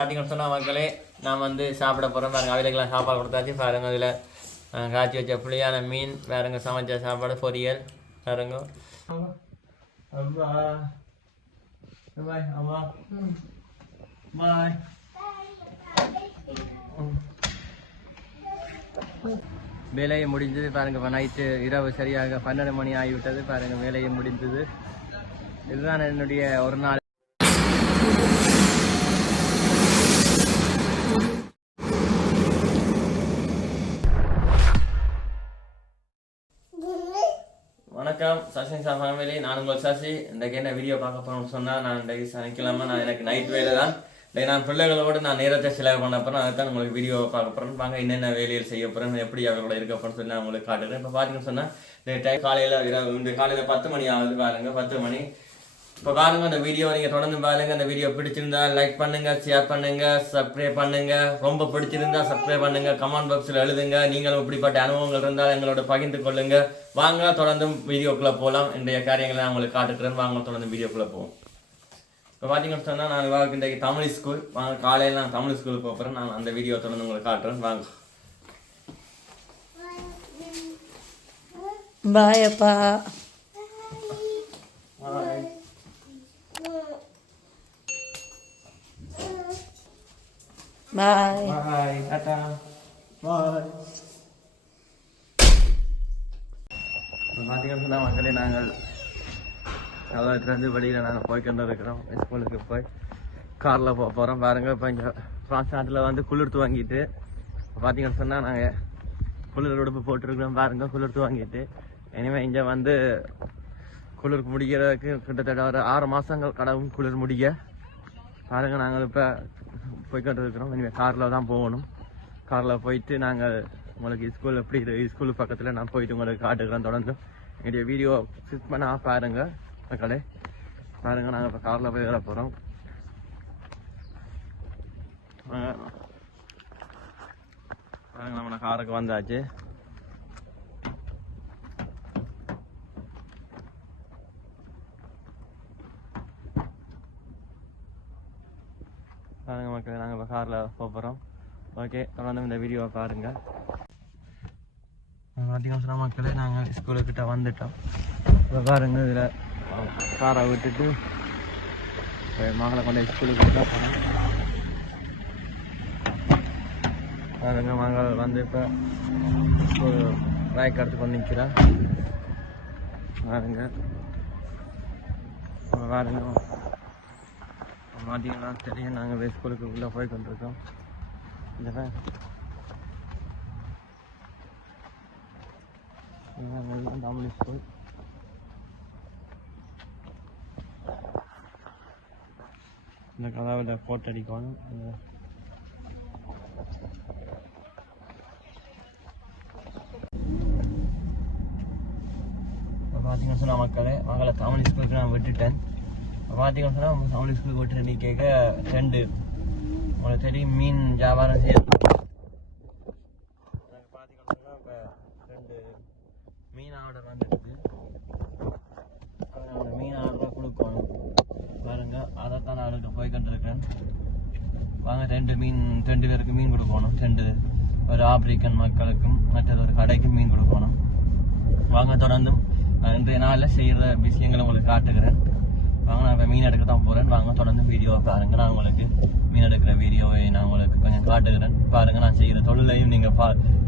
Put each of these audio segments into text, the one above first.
பார்த்தீங்கன்னு சொன்னால் மக்களே நான் வந்து சாப்பிட போகிறேன். பாருங்கள் அவைகளுக்கெல்லாம் சாப்பாடு கொடுத்தாச்சு. பாருங்க அதில் காய்ச்சி வச்ச புளியான மீன், வேறுங்க சமைச்ச சாப்பாடு, பொரியல், வேறுங்க அம்மா பாய் அம்மா பாய். வேலையை முடிஞ்சது பாருங்க. இப்போ நைட்டு இரவு சரியாக 12 மணி ஆகிவிட்டது. பாருங்க வேலையை முடிந்தது. இதுதான் என்னுடைய ஒரு நாள். வணக்கம் சசினிஷா ஃபேமிலி, நான் உங்கள் சசி. இன்றைக்கு என்ன வீடியோ பார்க்க போகிறோம்னு சொன்னால், நான் இன்றைக்கு சனிக்கிழமை எனக்கு நைட் வேலை தான். இன்றைக்கு நான் பிள்ளைகளோடு நான் நேரத்தை செலவு பண்ண போகிறேன். அதை தான் உங்களுக்கு வீடியோ பார்க்க போகிறேன். வாங்க என்னென்ன வேலையில் செய்ய போகிறேன், எப்படி அவர்களோட இருக்க போகிறேன்னு சொல்லி நான் உங்களுக்கு காட்டுறேன். இப்போ பார்த்தீங்கன்னு சொன்னால் டைம் காலையில் 10 மணி ஆகுது. பாருங்கள் 10 மணி. இப்போ பாருங்க, அந்த வீடியோ நீங்கள் தொடர்ந்து பாருங்கள். அந்த வீடியோ பிடிச்சிருந்தா லைக் பண்ணுங்கள், ஷேர் பண்ணுங்கள், சப்ஸ்கிரைப் பண்ணுங்கள். ரொம்ப பிடிச்சிருந்தா சப்ஸ்கிரைப் பண்ணுங்கள். கமெண்ட் பாக்ஸில் எழுதுங்க. நீங்களும் இப்படிப்பட்ட அனுபவங்கள் இருந்தால் எங்களோட பகிர்ந்து கொள்ளுங்கள். வாங்க தொடர்ந்து வீடியோக்குள்ளே போகலாம். இன்றைய காரியங்களை நான் உங்களுக்கு காட்டுக்கிறேன். வாங்க தொடர்ந்து வீடியோக்குள்ளே போவோம். இப்போ பார்த்தீங்கன்னு சொன்னால், நான் இன்றைக்கு தமிழ் ஸ்கூல். வாங்க காலையில் நான் தமிழ் ஸ்கூலுக்கு போகிறேன். நான் அந்த வீடியோ தொடர்ந்து உங்களுக்கு காட்டுறேன். வாங்க. பாய் அப்பா. பாய். பாய் பாய் டாடா பாய். இப்போ பார்த்தீங்கன்னு சொன்னால் மக்களே, நாங்கள் அவ்வளோத்துலேருந்து வெளியில் நாங்கள் போய்கிட்டு இருக்கிறோம். ஸ்கூலுக்கு போய் காரில் போக போகிறோம். பாருங்கள், இப்போ இங்கே ஃப்ரான்ஸ் நாட்டில் வந்து குளிர்த்து வாங்கிட்டு இப்போ பார்த்தீங்கன்னு சொன்னால் நாங்கள் குளிர் உடுப்பு போட்டிருக்கிறோம். பாருங்கள் குளிர்த்து வாங்கிட்டு இனிமேல் இங்கே வந்து குளிர் முடிக்கிறதுக்கு கிட்டத்தட்ட ஒரு 6 மாதங்கள் கடவும் குளிர் முடிக்க. பாருங்கள், நாங்கள் இப்போ போய்கிட்டு இருக்கிறோம். இனிமேல் காரில் தான் போகணும். காரில் போயிட்டு நாங்கள் உங்களுக்கு ஸ்கூல் எப்படி ஸ்கூல் பக்கத்தில் நான் போயிட்டு உங்களுக்கு காட்டுக்கிறேன். தொடர்ந்து என்னுடைய வீடியோ ஸ்கிப் பண்ண பாருங்கள் மக்களே. பாருங்கள், நாங்கள் இப்போ காரில் போய் வர போகிறோம். பாருங்கள், நம்ம காருக்கு வந்தாச்சு. பாருங்கள் மக்களே, நாங்கள் இப்போ காரில் போகிறோம். ஓகே, தொடர்ந்து இந்த வீடியோவை பாருங்கள். பார்த்தீங்கன்னு சொன்னால் மக்களே, நாங்கள் ஸ்கூலுக்கிட்ட வந்துட்டோம். இப்போ பாருங்கள், இதில் காரை விட்டுட்டு மகளை கொண்டு ஸ்கூலுக்கு தான் போனோம். பாருங்க, மகள் வந்து இப்போ ஸ்கூல் பேக் எடுத்து கொண்டு நிற்கிறேன். பாருங்க பாருங்க பார்த்தீங்கன்னா தெரியும், நாங்கள் ஸ்கூலுக்கு உள்ளே போய் கொண்டிருக்கோம். இந்த தமிழ் ஸ்கூல். இந்த கதாவில் போட்டோ அடிக்கணும். பார்த்தீங்கன்னு சொன்னால் மக்களே, மகளை தமிழ் ஸ்கூலுக்கு நான் விட்டுட்டேன். பார்த்தீங்கன்னு சொன்னால் அவங்க தமிழ் ஸ்கூலுக்கு விட்டு நீ கேட்க 2 உங்களுக்கு தெரியும் மீன் வியாபாரம் செய்யணும். பார்த்தீங்கன்னு சொன்னால் இப்போ 2 மீன் ஆர்டர் வந்துடுது. அந்த மீன் ஆர்டராக கொடுக்கணும். பாருங்கள், அதைத்தான் நான் அவருக்கு போய்கிட்டு இருக்கேன். வாங்க, 2 பேருக்கு மீன் கொடுக்கணும். 2 ஒரு ஆப்பிரிக்கன் மக்களுக்கும் மற்றது ஒரு கடைக்கும் மீன் கொடுக்கணும். வாங்க தொடர்ந்தும் இன்றைய நாளில் செய்கிற விஷயங்களை உங்களுக்கு காட்டுகிறேன். வாங்க, நான் இப்போ மீன் எடுக்க தான் போகிறேன். வாங்க தொடர்ந்து வீடியோவை பாருங்கள். நான் உங்களுக்கு மீன் எடுக்கிற வீடியோவை நான் உங்களுக்கு கொஞ்சம் காட்டுகிறேன். பாருங்கள், நான் செய்கிற தொழிலையும் நீங்கள்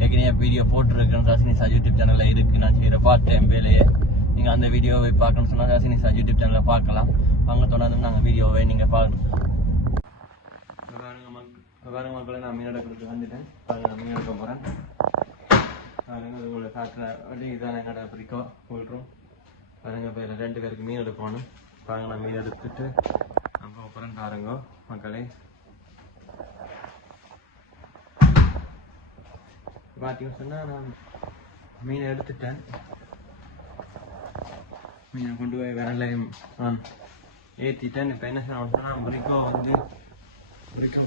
ஏற்கனவே வீடியோ போட்டிருக்கேன். சசினிஷா யூடியூப் சேனலில் இருக்குது. நான் செய்கிற பார்ட் டைம் வேலையை நீங்கள் அந்த வீடியோவை பார்க்கணும்னு சொன்னால் சசினிஷா யூடியூப் சேனலில் பார்க்கலாம். வாங்க தொடர்ந்து நாங்கள் வீடியோவை நீங்கள் பாருங்கள். பாருங்க மக்களை, நான் மீன் எடுக்கிறதுக்கு வந்துட்டேன். பாருங்கள், நான் மீன் எடுக்க போகிறேன். பாருங்கள், உங்களை காட்டுற வழி இதான் என்னோட பிரிக்கோ கூழ்றோம். பாருங்கள், இப்போ 2 பேருக்கு மீன் எடுக்கணும். பாருங்க, நான் மீன் எடுத்துட்டு நான் போகிறேன். பாருங்க மக்களே, பார்த்தீங்கன்னு சொன்னால் நான் மீன் எடுத்துட்டேன். மீனை கொண்டு போய் வேலையும் நான் ஏற்றிட்டேன். இப்போ என்ன சொன்னால் பிரிக்கோ வந்து பிரிக்கோ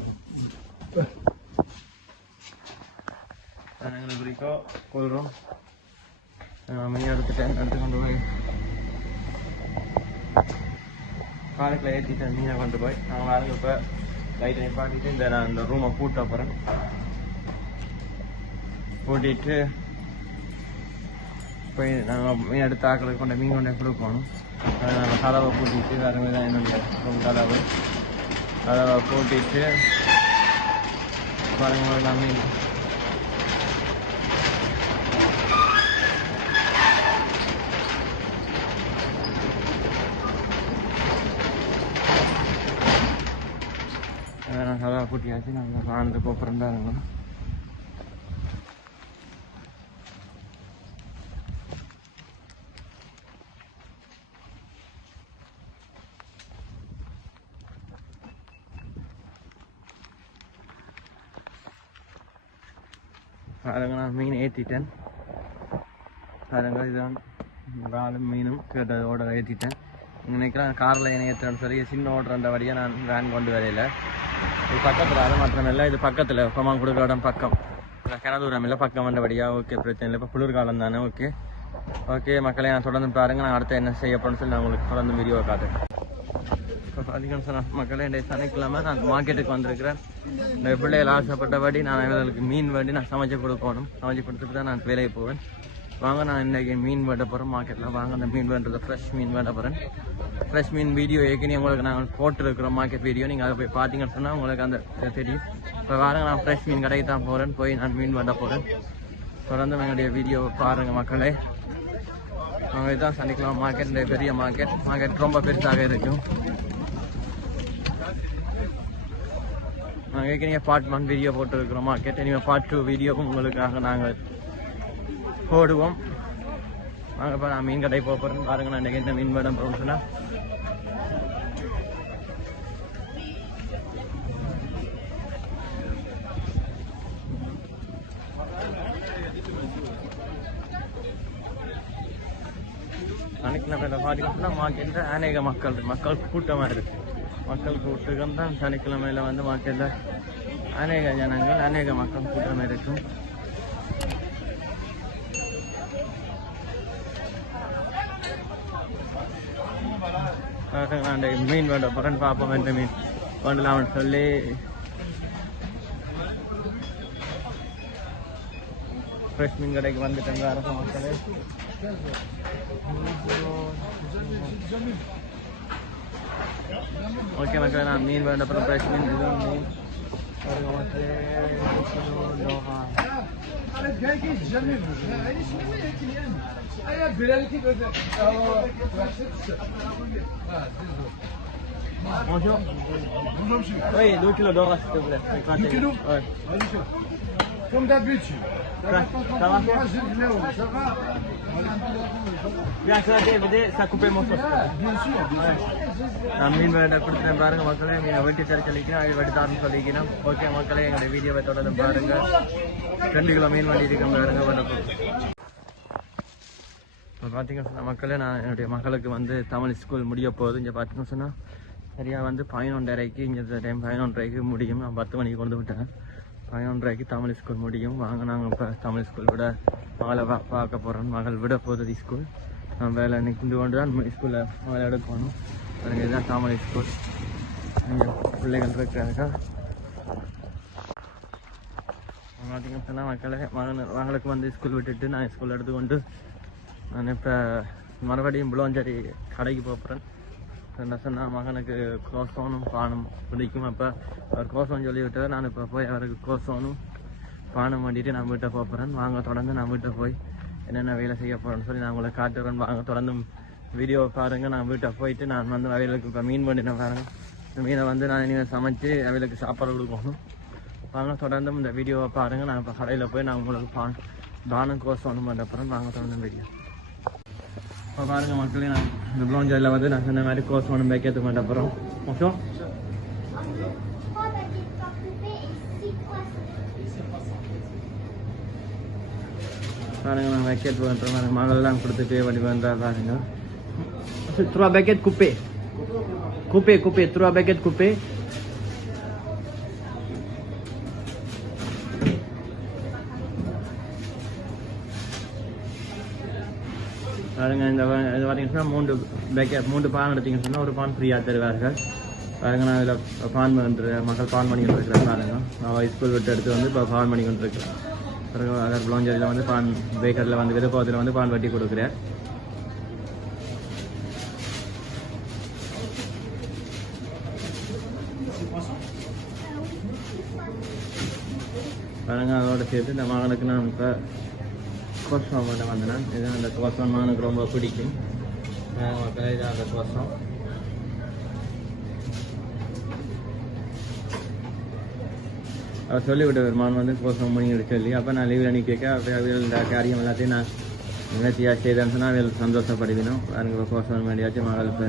கொள்கிறோம். மீன் எடுத்துட்டேன். எடுத்து கொண்டு போய் காலுக்குள்ள ஏற்றிட்டேன் மீனை கொண்டு போய். நாங்கள் இப்போ லைட்டை நிப்பாட்டிட்டு நான் இந்த ரூமை பூட்ட போகிறேன். பூட்டிட்டு போய் நாங்கள் மீன் எடுத்து ஆக்களுக்கு கொண்ட மீன் கொண்டே கொடுக்கணும். அதை நாங்கள் கதவை பூட்டிட்டு வேறு மாதிரி தான் என்னுடைய ரூம் கதவை பூட்டிட்டு பாருங்க நான் மீன் நான் கதவை பூட்டியாச்சு. நாங்கள் ஆனது கூப்பிட்றா இருங்க. பாருங்க நான் மீன் ஏற்றிட்டேன். பாருங்க இதுதான் இறாலும் மீனும் கேட்டது ஓட ஏற்றிட்டேன். நினைக்கிறேன் காரில் என்ன ஏற்றுறேன்னு சொல்லி சின்ன ஓடுற வழியாக நான் வேன் கொண்டு வரையில. இது பக்கத்தில் அது மாத்திரமில்லை, இது பக்கத்தில் கொமான் கொடுக்குற இடம் பக்கம் கிணதூரம் இல்லை பக்கம் வந்தபடியாக. ஓகே பிரச்சனை இல்லை. இப்போ குளிர்காலம் தானே. ஓகே ஓகே மக்களே, நான் தொடர்ந்து பாருங்கள். நான் அடுத்த என்ன செய்யப்படுன்னு சொல்லி நான் உங்களுக்கு தொடர்ந்து வீடியோவை காட்டுறேன். இப்போ பார்த்தீங்கன்னு சொன்னால் மக்களே, இன்றைய சனிக்கிழமை நான் மார்க்கெட்டுக்கு வந்திருக்கிறேன். இந்த பிள்ளைகள் ஆசைப்பட்டபடி நான் இவர்களுக்கு மீன் வேண்டி நான் சமைச்சு கொடுக்கணும். சமைச்சு கொடுத்துட்டு தான் நான் வேலையை போவேன். வாங்க நான் இன்றைக்கி மீன் வேண்ட போகிறேன் மார்க்கெட்டில். வாங்க அந்த மீன் வேண்டது ஃப்ரெஷ் மீன் வேண்ட போகிறேன். ஃப்ரெஷ் மீன் வீடியோ ஏற்கனவே உங்களுக்கு நாங்கள் போட்டுருக்கிறோம் மார்க்கெட் வீடியோ. நீங்கள் அதை போய் பார்த்தீங்கன்னு சொன்னால் உங்களுக்கு அந்த தெரியும். இப்போ வாங்க நான் ஃப்ரெஷ் மீன் கடைக்கு தான் போகிறேன். போய் நான் மீன் வேண்ட போகிறேன். தொடர்ந்து எங்களுடைய வீடியோ பாருங்கள் மக்களே. அவங்க இதுதான் சனிக்கிழமை மார்க்கெட். இந்த பெரிய மார்க்கெட் ரொம்ப பெருசாக இருக்கும். நாங்கள் ஏற்கனவே பார்ட் 1 வீடியோ போட்டுருக்கிறோம் மார்க்கெட். இனிமேல் பார்ட் 2 வீடியோவும் உங்களுக்காக நாங்கள் போடுவோம். நாங்கள் இப்போ நான் மீன் கடை போக போகிறேன். பாருங்க நான் இன்றைக்கி என்ன மீன் வேடம் போகணும்னு சொன்னால் சனிக்கிழமை பார்த்தீங்கன்னா மார்க்கெட்டில் அநேக மக்கள் கூட்டமாக இருக்குது. மக்கள் கூட்டம் தான் சனிக்கிழமையில் வந்து மார்க்கெட்டில் அநேக ஜனங்கள் அநேக மக்கள் கூட்டமாக இருக்கும். நான் மீன் வேண்ட போகிறேன். பார்ப்போம் எந்த மீன் வேண்டலாம்னு சொல்லி. ஃப்ரெஷ் மீன் கடைக்கு வந்துட்டேங்க அரச மக்களே. ஓகே மக்களே, நான் மீன் வேண்ட அப்புறம் ஃப்ரெஷ் மீன் இதுவும் மீன் Bonjour. Bonjour monsieur. Oui, 2 kilos d'or s'il te plaît. 2 kilos. Ouais. Comme d'habitude. Ça va? Ça va? Bien éclaté, ça coupe mon sauce. Bien sûr, bien sûr. நான் மீன் வேண்ட கொடுத்தேன் பாருங்க மக்களே. மீனை வெட்டி தரச்சலிக்கிறேன், அது வெட்டி தாருன்னு சொல்லிக்கிறேன். ஓகே மக்களே, எங்களுடைய வீடியோவை தொடர்ந்து பாருங்க. 2 கிலோ மீன் வண்டி இருக்க பாருங்க. இப்போ பார்த்தீங்கன்னு சொன்னால் மக்களே, நான் என்னுடைய மகளுக்கு வந்து தமிழ் ஸ்கூல் முடிய போகுது. இங்கே பார்த்தீங்கன்னு சொன்னால் சரியாக வந்து 11:30க்கு இங்கே டைம் 11:30க்கு முடியும். நான் 10 மணிக்கு கொண்டு விட்டேன். 11:30க்கு தமிழ் ஸ்கூல் முடியும். வாங்க நாங்கள் இப்போ தமிழ் ஸ்கூல் விட மகளை பார்க்க போகிறோம். மகள் விட போகுது ஸ்கூல். நான் வேலை நிற்கிண்டு கொண்டு தான் ஸ்கூலில் மகளை எடுக்கணும். எனக்கு இதுதான் தமிழ் ஸ்கூல். இங்கே பிள்ளைகள் இருக்கிறாங்க. பார்த்தீங்கன்னு சொன்னால் மக்களே, மகளுக்கு வந்து ஸ்கூல் விட்டுட்டு நான் ஸ்கூல் எடுத்துக்கொண்டு நான் இப்போ மறுபடியும் புளோஞ்சேரி கடைக்கு போகிறேன். என்ன சொன்னால் மகனுக்கு கோசோனும் பானும் பிடிக்கும். அப்போ அவர் கோசம் சொல்லி விட்டார். நான் இப்போ போய் அவருக்கு கோசோனும் பானம் பண்ணிட்டு நான் வீட்டை போகிறேன். வாங்க தொடர்ந்து நான் வீட்டை போய் என்னென்ன வேலை செய்ய போகிறேன்னு சொல்லி நான் உங்களை காட்டுறேன். வாங்க தொடர்ந்து வீடியோ பாருங்கள். நான் வீட்டை போயிட்டு நான் வந்து அவைகளுக்கு இப்போ மீன் பண்ணினேன் பாருங்கள். இந்த மீனை வந்து நான் இனிமேல் சமைச்சு அவைகளுக்கு சாப்பாடு கொடுக்கணும். வாங்க தொடர்ந்து இந்த வீடியோவை பாருங்கள். நான் இப்போ கடையில் போய் நான் உங்களுக்கு பானம் கோசோனும் பண்ண போகிறேன். வாங்க தொடர்ந்து வீடியோ இப்போ பாருங்கள் மக்களே. நான் இந்த புளோஞ்சேரியில் வந்து நான் சொன்ன மாதிரி கோசோனும் வைக்கிறதுக்கு பண்ண போகிறோம். ஓகே பாருங்க, நான் வைக்கெட் பண்ணுற மாதிரி மகளெல்லாம் கொடுத்துட்டு வடி பண்ணுறா பாருங்க. 3 baguettes coupées. Coupées, 3 baguettes coupées. பாருங்க, இந்த இது பார்த்தீங்கன்னா 3 பான் எடுத்தீங்கன்னு சொன்னால் 1 பான் ஃப்ரீயாக தருவார்கள். பாருங்க நான் இதில் ஃபார்ம் பண்ணுற மக்கள் ஃபார்ம் பண்ணி கொண்டிருக்கிறேன் பாருங்க. அவள் ஸ்கூல் விட்டு எடுத்து வந்து இப்போ ஃபார்ம் பண்ணி கொண்டிருக்கிறேன். பிறகு அதர் பிளோஞ்சரில் வந்து பான் பேக்கரில் வந்து விதப்பத்தில் வந்து பான் வட்டி கொடுக்குறேன். பாருங்க அதோட சேர்த்து இந்த மகனுக்கு நான் இப்போ கோஸ்வான் பண்ண வந்தேன். இதுதான் அந்த கோஸ்வான் மகனுக்கு ரொம்ப பிடிக்கும். இதுதான் அந்த கோஸ்வான். அவர் சொல்லிவிட்ட மான் வந்து கோசம் பண்ணிக்கிட்டு சொல்லி அப்போ நான் லீவில் அன்றைக்கி கேட்க அப்போ இந்த காரியம் எல்லாத்தையும் நான் நிகழ்ச்சியாக செய்தேன்னு சொன்னால் அவள் சந்தோஷப்படுவினோம். பாருங்க கோசம் வேண்டியாச்சும் மகள் இப்போ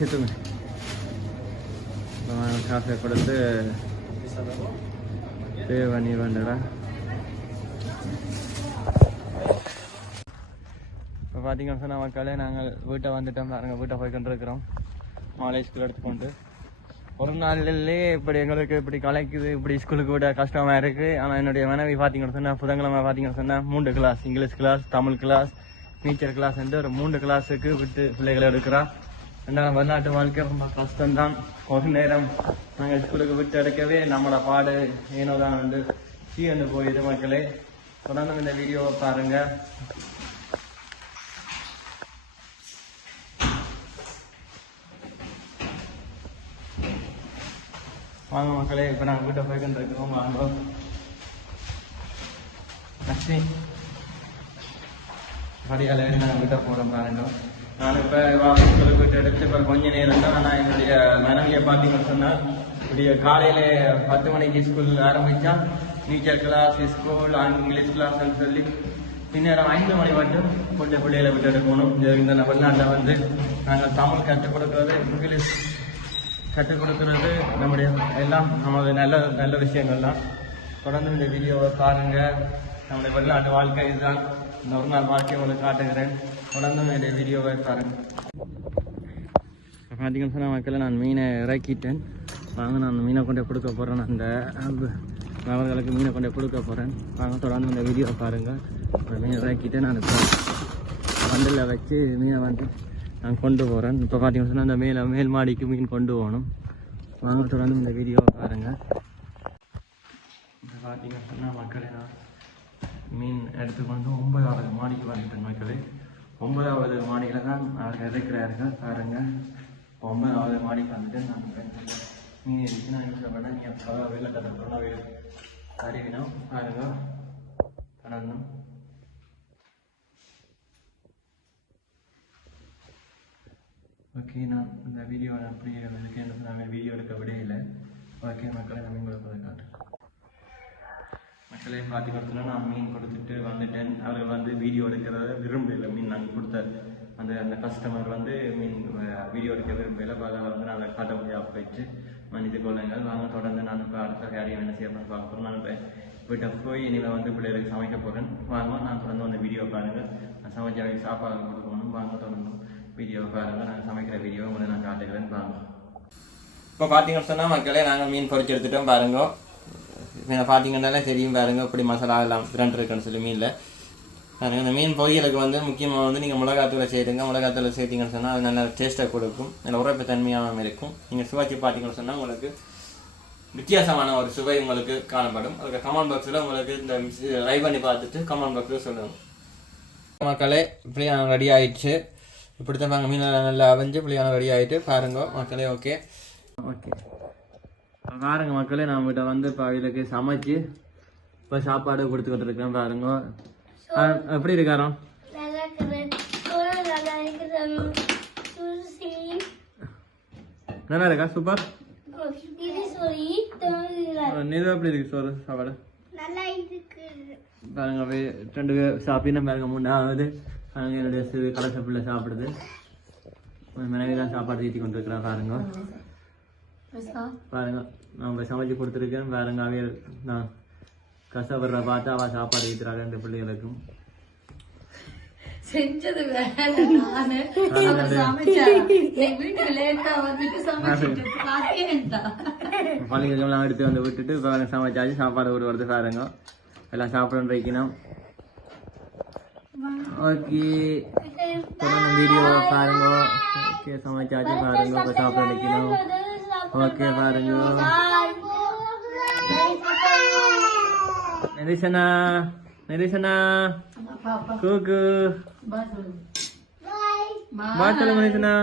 சேர்த்துங்க காசை கொடுத்து சேவ் பண்ணி வேண்டடா. இப்போ பார்த்தீங்கன்னு சொன்னால் மக்களே நாங்கள் வீட்டை வந்துட்டோம். பாருங்கள் வீட்டை போய் கொண்டிருக்கிறோம் மாலை ஸ்கூல் எடுத்துக்கொண்டு. ஒரு நாள்லே இப்படி எங்களுக்கு இப்படி கலைக்குது, இப்படி ஸ்கூலுக்கு விட கஷ்டமாக இருக்குது. ஆனால் என்னுடைய மனைவி பார்த்தீங்கன்னு சொன்னால் புதன்கிழமை பார்த்தீங்கன்னு சொன்னால் 3 class, English class, Tamil class, நீச்சல் கிளாஸ் என்று ஒரு 3 கிளாஸுக்கு விட்டு பிள்ளைகளை எடுக்கிறா. ரெண்டாவது வெளிநாட்டு வாழ்க்கை ரொம்ப கஷ்டம்தான். ஒரு நேரம் நாங்கள் ஸ்கூலுக்கு விட்டு எடுக்கவே நம்மளோட பாடு ஏனோ தான் வந்து சீர்ந்து போயிது மக்களே. தொடர்ந்து இந்த வீடியோவை பாருங்கள். வாங்க மக்களே, இப்போ நாங்கள் வீட்டை போய்கிட்டு இருக்கோம். வாங்க லட்சுமி படியால் நாங்கள் வீட்டை போகிறோம் பாருங்க. நான் இப்போ ஸ்கூலுக்கு வீட்டை எடுத்து இப்போ கொஞ்சம் நேரம் தான். ஆனால் என்னுடைய மனைவியை பார்த்தீங்கன்னு சொன்னால் இப்படி காலையில் 10 மணிக்கு ஸ்கூல் ஆரம்பித்தா நீச்சல் கிளாஸ், ஸ்கூல், இங்கிலீஷ் கிளாஸ்ன்னு சொல்லி பின்னேரம் 5 மணி மட்டும் கொஞ்சம் பிள்ளைகளை விட்டு எடுக்கணும். இந்த வெளிநாட்டில் வந்து நாங்கள் தமிழ் கற்றுக் கொடுக்குறது, இங்கிலீஷ் கற்றுக் கொடுக்கறது, நம்முடைய எல்லாம் நமது நல்ல நல்ல விஷயங்கள்லாம். தொடர்ந்து இந்த வீடியோவை பாருங்கள். நம்முடைய வெளிநாட்டு வாழ்க்கை இதுதான். இந்த ஒரு நாள் வாழ்க்கையை உங்களுக்கு காட்டுகிறேன். தொடர்ந்து இந்த வீடியோவை பாருங்கள். இப்போ பார்த்தீங்கன்னு சொன்னால் மக்கள் நான் மீனை இறக்கிட்டேன். வாங்க நான் அந்த மீனை கொண்டே கொடுக்க போகிறேன். அந்த அவர்களுக்கு மீனை கொண்டே கொடுக்க போகிறேன். வாங்க தொடர்ந்து இந்த வீடியோவை பாருங்கள். அந்த மீனை இறக்கிட்டேன். நான் இப்போ வண்டில் வச்சு மீனை வந்து நான் கொண்டு போகிறேன். இப்போ பார்த்தீங்கன்னு சொன்னால் அந்த மேல் மாடிக்கு மீன் கொண்டு போகணும். வாங்க தொடர்ந்து இந்த வீடியோவை பாருங்கள். இப்போ பார்த்தீங்கன்னு சொன்னால் மக்களே நான் மீன் எடுத்துக்கொண்டு 9வது மாடிக்கு வந்துட்டேன் மக்களே. 9வது மாடியில் தான் அவர்கள் இருக்கிறார்கள் பாருங்கள். 9வது மாடிக்கு வந்துட்டு நான் மீன் இருக்கு. நான் யூஸ் நீங்கள் வெளில தரணும் அறிவினோம் பாருங்கள். தொடர்ந்தும் ஓகே. நான் இந்த வீடியோவை அப்படியே இருக்கேன். நாங்கள் வீடியோ எடுக்க விடையில்லை. ஓகே மக்களை நான் மீன் கொடுப்பதை காட்டுறேன். மக்களே பார்த்து கொடுத்தோன்னா நான் மீன் கொடுத்துட்டு வந்துட்டேன். அவர்கள் வந்து வீடியோ எடுக்கிறத விரும்பலை. மீன் நாங்கள் கொடுத்த அந்த கஸ்டமர் வந்து மீன் வீடியோ எடுக்க விரும்பலை. அதை வந்து நான் காட்ட முடியாது போயிடுச்சு. மன்னித்து கொள்ளுங்கள். வாங்க தொடர்ந்து நான் இப்போ அடுத்த காரியம் என்ன செய்யணும்னு பார்க்க போகிறேன். நான் இப்போ வீட்டை போய் இனிமேல் வந்து பிள்ளைகளுக்கு சமைக்க போகிறேன். வாங்க நான் தொடர்ந்து அந்த வீடியோ பாருங்கள். நான் சமைச்ச சாப்பாடு கொடுக்கணும். வாங்க தொடர்ந்து வீடியோவை பாருங்கள். நாங்கள் சமைக்கிற வீடியோ உங்களை நான் காட்டுகிறேன் பாருங்க. இப்போ பார்த்தீங்கன்னு சொன்னால் மக்களே நாங்கள் மீன் பொறிச்சு எடுத்துட்டோம் பாருங்க. மீனை பார்த்தீங்கன்னாலே தெரியும் பாருங்க இப்படி மசாலா எல்லாம் ரெண்டு இருக்குன்னு சொல்லி மீனில் பாருங்கள். இந்த மீன் பொரியலுக்கு வந்து முக்கியமாக வந்து நீங்கள் மிளகாத்தூளை செய்யுங்க. மிளகாத்தூளை சேர்த்திங்கன்னு சொன்னால் அது நல்ல டேஸ்ட்டாக கொடுக்கும். நல்ல உரைப்பு தன்மையாகவும் இருக்கும். நீங்கள் சுவைச்சு பார்த்தீங்கன்னு சொன்னால் உங்களுக்கு வித்தியாசமான ஒரு சுவை உங்களுக்கு காணப்படும். அதுக்கு கமெண்ட் பாக்ஸில் உங்களுக்கு இந்த லைவ் பண்ணி பார்த்துட்டு கமெண்ட் பாக்ஸில் சொல்லுங்கள். மக்களே இப்படி ரெடி ஆகிடுச்சு. இப்படித்தான் நாங்கள் மீன் நல்லா அவைஞ்சு புளியான ரெடி ஆகிட்டு பாருங்க மக்களே. ஓகே ஓகே பாருங்க மக்களே. நான் வீட்டை வந்து இப்போ அவளுக்கு சமைச்சு இப்போ சாப்பாடு கொடுத்துக்கிட்டு இருக்கேன் பாருங்க. எப்படி இருக்காரோம்? நல்லா இருக்கா? சூப்பர். நீ எப்படி இருக்கு சோறு சாப்பாடு? பாருங்க 2 சாப்பிட்டு பாருங்க. 3வது என்னுடைய கடைசி பிள்ளை சாப்பிடுது. மனைவி தான் சாப்பாடு தீட்டி கொண்டு இருக்கிறா பாருங்க. பாருங்க நான் இப்போ சமைச்சு கொடுத்துருக்கேன் பாருங்க. அவைய நான் கஷ்டப்படுற பார்த்து அவள் சாப்பாடு வைக்கிறாங்க 2 பிள்ளைகளுக்கும். செஞ்சது பள்ளிகளுக்கெல்லாம் எடுத்து வந்து விட்டுட்டு இப்போ சமைச்சாச்சு. சாப்பாடு ஒரு வருது பாருங்க. எல்லாம் சாப்பிடணும் வைக்கணும். ஓகே தொடர்ந்து வீடியோ பாருங்க. ஓகே சமைச்சாச்சு பாருங்க. இப்போ சாப்பிட நிற்கணும். ஓகே பாருங்க. நிதிஷனா நிதிஷனா கூக்கு பாய் சொல்லுங்க நிதிஷனா.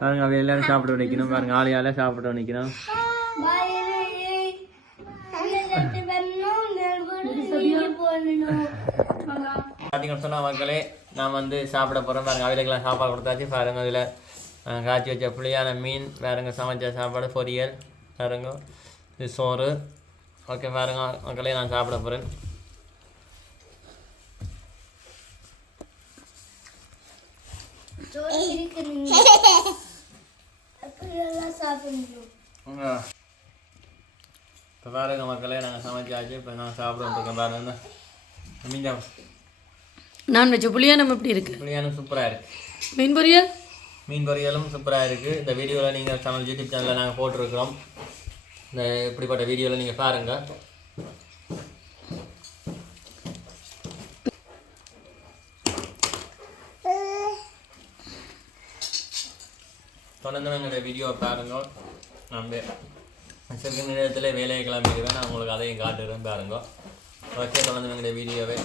பாருங்க அவ எல்லாரும் சாப்பிட நிற்கணும். பாருங்க ஆளையால சாப்பிட நிற்கணும். பார்த்தீங்கன்னு சொன்னால் மக்களே நான் வந்து சாப்பிட போகிறேன். பாருங்க அவைகளுக்கெல்லாம் சாப்பாடு கொடுத்தாச்சு. பாருங்க அதில் காய்ச்சி வச்ச புளியான மீன், பாருங்க சமைச்ச சாப்பாடு, பொரியல், பாருங்க இது சோறு. ஓகே பாருங்க மக்களே நான் சாப்பிட போகிறேன். இப்போ பாருங்க மக்களே நாங்கள் சமைச்சாச்சு. இப்போ நான் சாப்பிட்ருக்கேன். பாருங்க மீன் நான்வெஜ் புளியானம் எப்படி இருக்கு? புளியானம் சூப்பராக இருக்குது. மீன் பொரியல் மீன் பொரியலும் சூப்பராக இருக்குது. இந்த வீடியோவில் நீங்கள் சேனல் யூடியூப் சேனலில் நாங்கள் போட்டிருக்கிறோம். இந்த இப்படிப்பட்ட வீடியோவில் நீங்கள் பாருங்கள். தொடர்ந்து எங்களுடைய வீடியோவை பாருங்கள். நான் சிறிது நேரத்தில் வேலையை கிளம்பிடுவேன். நான் உங்களுக்கு அதையும் காட்டுறேன் பாருங்க. ஓகே தொடர்ந்து எங்களுடைய வீடியோவை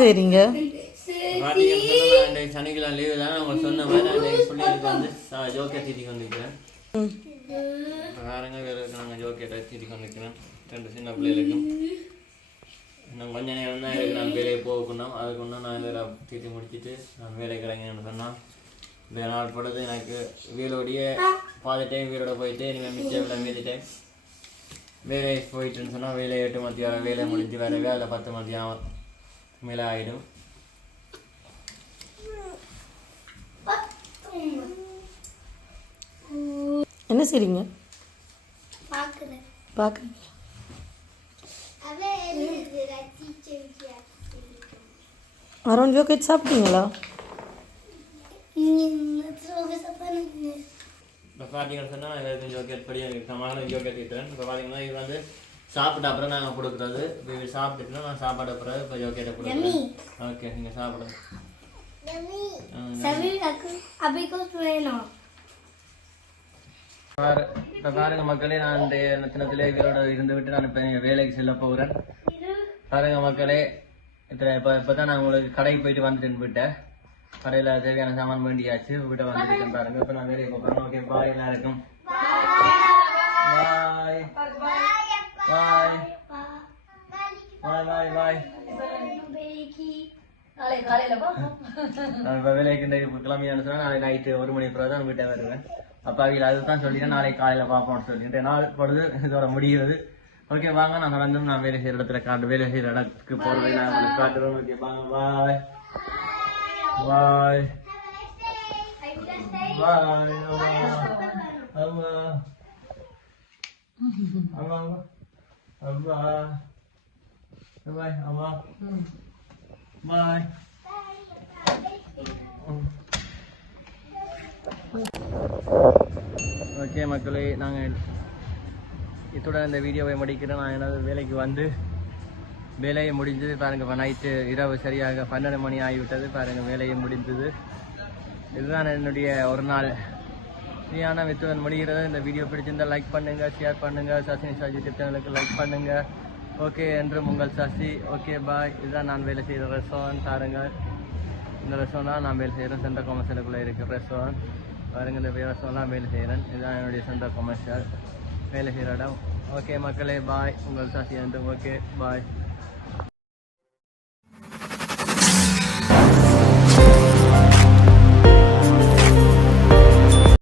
சரிங்க. சனிக்கிழமை லீவு தான் அவங்க சொன்ன மாதிரி நான் பிள்ளைகளுக்கு வந்து ஜோக்கெட் தீட்டி வந்துக்கிறேன். வேறங்க வேறு நாங்கள் ஜோக்கெட்டை தீட்டி வந்துக்கிறேன் 2 சின்ன பிள்ளைகளுக்கும். இன்னும் கொஞ்சம் நேரம் தான் இருக்குது நான் வேலையை போகணும். அதுக்கு ஒன்றும் நான் இதில் தீட்டி முடிச்சுட்டு நான் வேலை கிடைங்கன்னு சொன்னால் இந்த நாள் பொழுது எனக்கு வீலோடைய பாதி டைம் வீலோட போயிட்டு இனிமேல் மிச்சம் மீதி டைம் வேலையை போயிட்டுன்னு சொன்னால் வேலை 8 மத்தியானம் வேலை முடிஞ்சு வரவே அதில் 10 மத்தியானம் மேலே ஆகிடும். என்ன செய்றீங்க? பார்க்குறேன். அரோன் ஜோக்கெட் சாப்பிட்டீங்களா? இப்போ பார்த்தீங்கன்னு சொன்னால் நான் எல்லாத்தையும் ஜோக்கெட் படி எனக்கு சமான ஜோக்கெட் இட்டேன். இப்போ பார்த்தீங்கன்னா இது வந்து சாப்பிட்ட அப்புறம் நாங்கள் கொடுக்குறது. இப்போ இது சாப்பிட்டுட்டுனா நான் சாப்பாடு அப்புறம் இப்போ ஜோக்கெட்டை கொடுக்குறேன். ஓகே நீங்கள் சாப்பிடுங்க. இப்போ பாருங்க மக்களே நான் இந்த நத்தினத்திலே வீரோட இருந்து விட்டு நான் இப்போ வேலைக்கு செல்ல போகிறேன். பாருங்க மக்களே இப்போ தான் நான் உங்களுக்கு கடைக்கு போயிட்டு வந்துட்டேன்னு விட்டேன். கடையில் தேவையான சாமான் வேண்டியாச்சு விட்ட வந்துருக்கேன். பாருங்க இப்போ நான் வேலைக்கு போகிறேன். ஓகே பாய் எல்லாருக்கும். பாய் பாய் பாய் பாய் பாய். நான் இப்போ வேலைக்கு கிளம்பியான்னு சொன்னால் நாளைக்கு நைட்டு 1 மணி பிறகு தான் வீட்டை வருவேன். அப்போ அவங்க அதுதான் சொல்லிட்டு நாளைக்கு காலையில் பார்ப்போம்னு சொல்லிட்டு நாள் பொழுது இதோட முடிகிறது. ஓகே வாங்க நான் தொடர்ந்து நான் வேலை செய்கிற இடத்துல காட்டு வேலை செய்கிற இடத்துக்கு போகிறதை நான் உங்களுக்கு காட்டுறேன். ஓகே வாங்க பாய் பாய் பாய். அம்மா அம்மா அம்மா பாய் அம்மா பாய். ஓகே மக்களே நாங்கள் இத்துடன் இந்த வீடியோவை முடிக்கிறேன். நான் எனது வேலைக்கு வந்து வேலையை முடிஞ்சது பாருங்கள். இப்போ நைட்டு இரவு சரியாக 12 மணி ஆகிவிட்டது. பாருங்கள் வேலையை முடிந்தது. இதுதான் என்னுடைய ஒரு நாள் ஃப்ரீயான வித்துடன் முடிகிறது. இந்த வீடியோ பிடிச்சிருந்தால் லைக் பண்ணுங்கள், ஷேர் பண்ணுங்கள். SasiNisha யூடியூப் சேனலுக்கு லைக் பண்ணுங்கள். ஓகே என்றும் உங்கள் சசி. Okay bye. இதுதான் நான் வேலை செய்கிற ரெஸ்டாரண்ட். பாருங்கள் இந்த ரெஸ்டாரண்ட் நான் வேலை செய்கிறேன். சென்ட்ரல் கமர்ஷியலுக்குள்ளே இருக்கிற ரெஸ்டாரண்ட். பாருங்கள் இந்த ரெஸ்டாரண்ட் வேலை செய்கிறேன். இதுதான் என்னுடைய சென்ட்ரல் கமர்ஷியல் வேலை செய்கிற இடம். ஓகே மக்களே பாய். உங்கள் சசி என்றும். Okay bye.